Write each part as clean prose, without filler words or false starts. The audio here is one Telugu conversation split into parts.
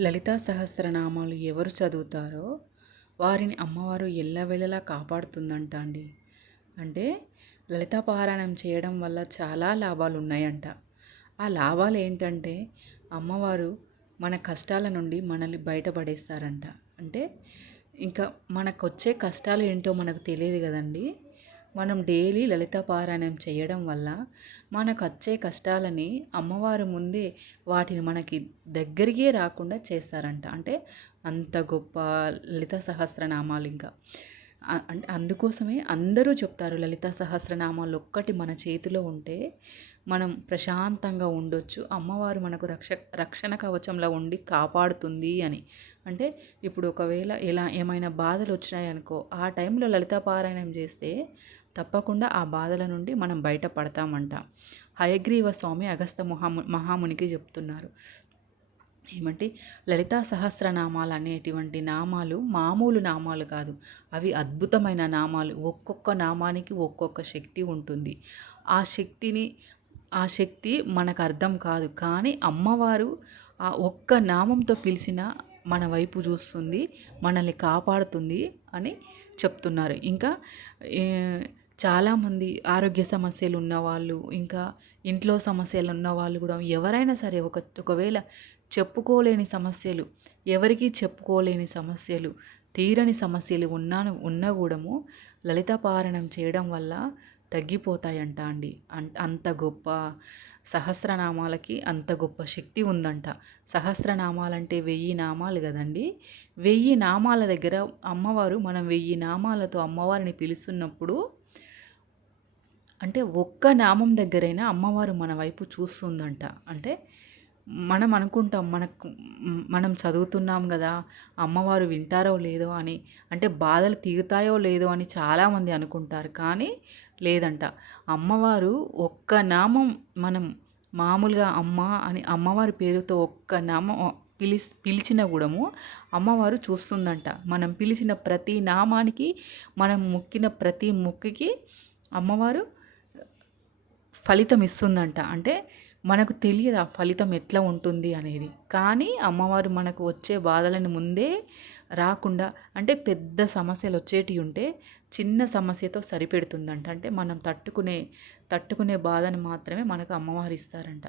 లలితా సహస్రనామాలు ఎవరు చదువుతారో వారిని అమ్మవారు ఎల్లవేళలా కాపాడుతుందంట అండి. అంటే లలితా పారాయణం చేయడం వల్ల చాలా లాభాలు ఉన్నాయంట. ఆ లాభాలు ఏంటంటే అమ్మవారు మన కష్టాల నుండి మనల్ని బయటపడేస్తారంట. అంటే ఇంకా మనకొచ్చే కష్టాలు ఏంటో మనకు తెలియదు కదండి. మనం డైలీ లలిత పారాయణం చేయడం వల్ల మనకొచ్చే కష్టాలని అమ్మవారు ముందే వాటిని మనకి దగ్గరికే రాకుండా చేస్తారంట. అంటే అంత గొప్ప లలిత సహస్రనామాలు ఇంకా. అంటే అందుకోసమే అందరూ చెప్తారు లలిత సహస్రనామాలు ఒక్కటి మన చేతిలో ఉంటే మనం ప్రశాంతంగా ఉండొచ్చు, అమ్మవారు మనకు రక్షణ కవచంలా ఉండి కాపాడుతుంది అని. అంటే ఇప్పుడు ఒకవేళ ఏమైనా బాధలు వచ్చినాయనుకో, ఆ టైంలో లలితా పారాయణం చేస్తే తప్పకుండా ఆ బాధల నుండి మనం బయటపడతామంట. హయగ్రీవ స్వామి అగస్త మహామునికి చెప్తున్నారు. ఏమంటే లలితా సహస్రనామాలు అనేటువంటి నామాలు మామూలు నామాలు కాదు, అవి అద్భుతమైన నామాలు. ఒక్కొక్క నామానికి ఒక్కొక్క శక్తి ఉంటుంది. ఆ శక్తి మనకు అర్థం కాదు, కానీ అమ్మవారు ఆ ఒక్క నామంతో పిలిచిన మన వైపు చూస్తుంది, మనల్ని కాపాడుతుంది అని చెప్తున్నారు. ఇంకా చాలామంది ఆరోగ్య సమస్యలు ఉన్నవాళ్ళు, ఇంకా ఇంట్లో సమస్యలు ఉన్నవాళ్ళు కూడా ఎవరైనా సరే ఒకవేళ చెప్పుకోలేని సమస్యలు, ఎవరికీ చెప్పుకోలేని సమస్యలు, తీరని సమస్యలు ఉన్నా కూడాము లలిత పారాయణం చేయడం వల్ల తగ్గిపోతాయంట అండి. అంత గొప్ప సహస్రనామాలకి అంత గొప్ప శక్తి ఉందంట. సహస్రనామాలంటే 1000 నామాలు కదండి. 1000 నామాల దగ్గర అమ్మవారు, మనం 1000 నామాలతో అమ్మవారిని పిలుస్తున్నప్పుడు అంటే ఒక్క నామం దగ్గరైనా అమ్మవారు మన వైపు చూస్తుందంట. అంటే మనం అనుకుంటాం మనం చదువుతున్నాం కదా, అమ్మవారు వింటారో లేదో అని, అంటే బాధలు తీరుతాయో లేదో అని చాలామంది అనుకుంటారు. కానీ లేదంట, అమ్మవారు ఒక్క నామం మనం మామూలుగా అమ్మ అని అమ్మవారి పేరుతో ఒక్క నామం పిలిచిన కూడము అమ్మవారు చూస్తుందంట. మనం పిలిచిన ప్రతి నామానికి, మనం మొక్కిన ప్రతి మొక్కికి అమ్మవారు ఫలితం ఇస్తుందంట. అంటే మనకు తెలియదు ఆ ఫలితం ఎట్లా ఉంటుంది అనేది, కానీ అమ్మవారు మనకు వచ్చే బాధలను ముందే రాకుండా, అంటే పెద్ద సమస్యలు వచ్చేటివి ఉంటే చిన్న సమస్యతో సరిపెడుతుందంట. అంటే మనం తట్టుకునే బాధను మాత్రమే మనకు అమ్మవారు ఇస్తారంట.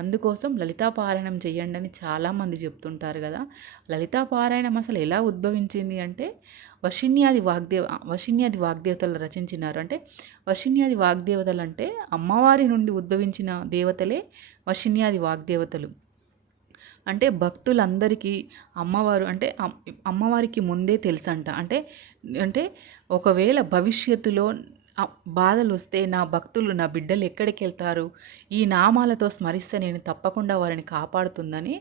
అందుకోసం లలితా పారాయణం చేయండి అని చాలామంది చెప్తుంటారు కదా. లలితా పారాయణం అసలు ఎలా ఉద్భవించింది అంటే వశిన్యాది వాగ్దేవతలు రచించినారు. అంటే వశిన్యాది వాగ్దేవతలు అంటే అమ్మవారి నుండి ఉద్భవించిన దేవతలే వశిన్యాది వాగ్దేవతలు. అంటే భక్తులందరికీ అమ్మవారు అంటే అమ్మవారికి ముందే తెలుసంట. అంటే ఒకవేళ భవిష్యత్తులో బాధలు వస్తే నా భక్తులు, నా బిడ్డలు ఎక్కడికి వెళ్తారు, ఈ నామాలతో స్మరిస్తే నేను తప్పకుండా వారిని కాపాడుతుందని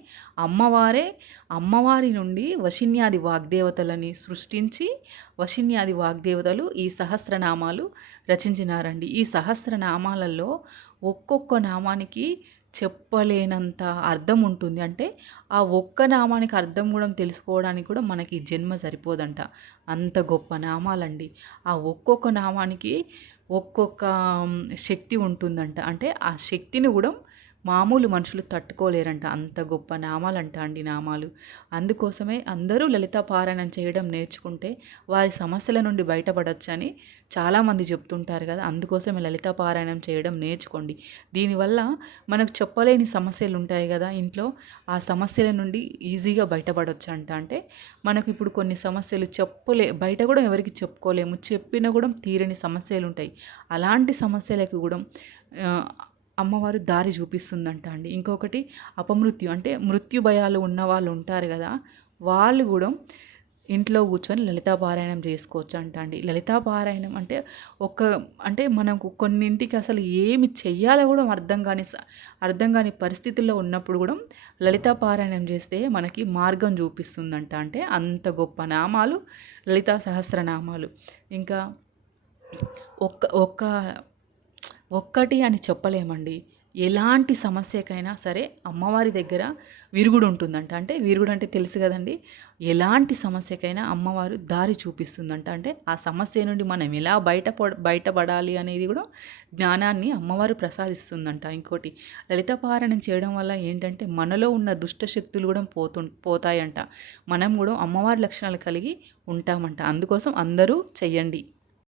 అమ్మవారి నుండి వశిన్యాది వాగ్దేవతలని సృష్టించి వశిన్యాది వాగ్దేవతలు ఈ సహస్రనామాలు రచించినారండి. ఈ సహస్రనామాలలో ఒక్కొక్క నామానికి చెప్పలేనంత అర్థం ఉంటుంది. అంటే ఆ ఒక్క నామానికి అర్థం కూడా తెలుసుకోవడానికి కూడా మనకి జన్మ సరిపోదంట. అంత గొప్ప నామాలండి. ఆ ఒక్కొక్క నామానికి ఒక్కొక్క శక్తి ఉంటుందంట. అంటే ఆ శక్తిని కూడా మామూలు మనుషులు తట్టుకోలేరంట. అంత గొప్ప నామాలంట అండి నామాలు. అందుకోసమే అందరూ లలితా పారాయణం చేయడం నేర్చుకుంటే వారి సమస్యల నుండి బయటపడొచ్చని చాలామంది చెప్తుంటారు కదా. అందుకోసమే లలితా పారాయణం చేయడం నేర్చుకోండి. దీనివల్ల మనకు చెప్పలేని సమస్యలు ఉంటాయి కదా ఇంట్లో, ఆ సమస్యల నుండి ఈజీగా బయటపడొచ్చు అంట. అంటే మనకు ఇప్పుడు కొన్ని సమస్యలు బయట కూడా ఎవరికి చెప్పుకోలేము, చెప్పినా కూడా తీరని సమస్యలు ఉంటాయి. అలాంటి సమస్యలకు కూడా అమ్మవారు దారి చూపిస్తుందంట అండి. ఇంకొకటి అపమృత్యు, అంటే మృత్యు భయాలు ఉన్న వాళ్ళు ఉంటారు కదా, వాళ్ళు కూడా ఇంట్లో కూర్చొని లలితా పారాయణం చేసుకోవచ్చు అంట అండి. లలితా పారాయణం అంటే మనకు కొన్నింటికి అసలు ఏమి చెయ్యాలో కూడా అర్థం కాని పరిస్థితుల్లో ఉన్నప్పుడు కూడా లలితా పారాయణం చేస్తే మనకి మార్గం చూపిస్తుందంట. అంటే అంత గొప్ప నామాలు లలితా సహస్రనామాలు. ఇంకా ఒక్కటి అని చెప్పలేమండి. ఎలాంటి సమస్యకైనా సరే అమ్మవారి దగ్గర విరుగుడు ఉంటుందంట. అంటే విరుగుడు అంటే తెలుసు కదండి. ఎలాంటి సమస్యకైనా అమ్మవారు దారి చూపిస్తుందంట. అంటే ఆ సమస్య నుండి మనం ఎలా బయటపడాలి అనేది కూడా జ్ఞానాన్ని అమ్మవారు ప్రసాదిస్తుందంట. ఇంకోటి లలిత పారాయణం చేయడం వల్ల ఏంటంటే మనలో ఉన్న దుష్ట శక్తులు కూడా పోతాయంట. మనం కూడా అమ్మవారి లక్షణాలు కలిగి ఉంటామంట. అందుకోసం అందరూ చెయ్యండి.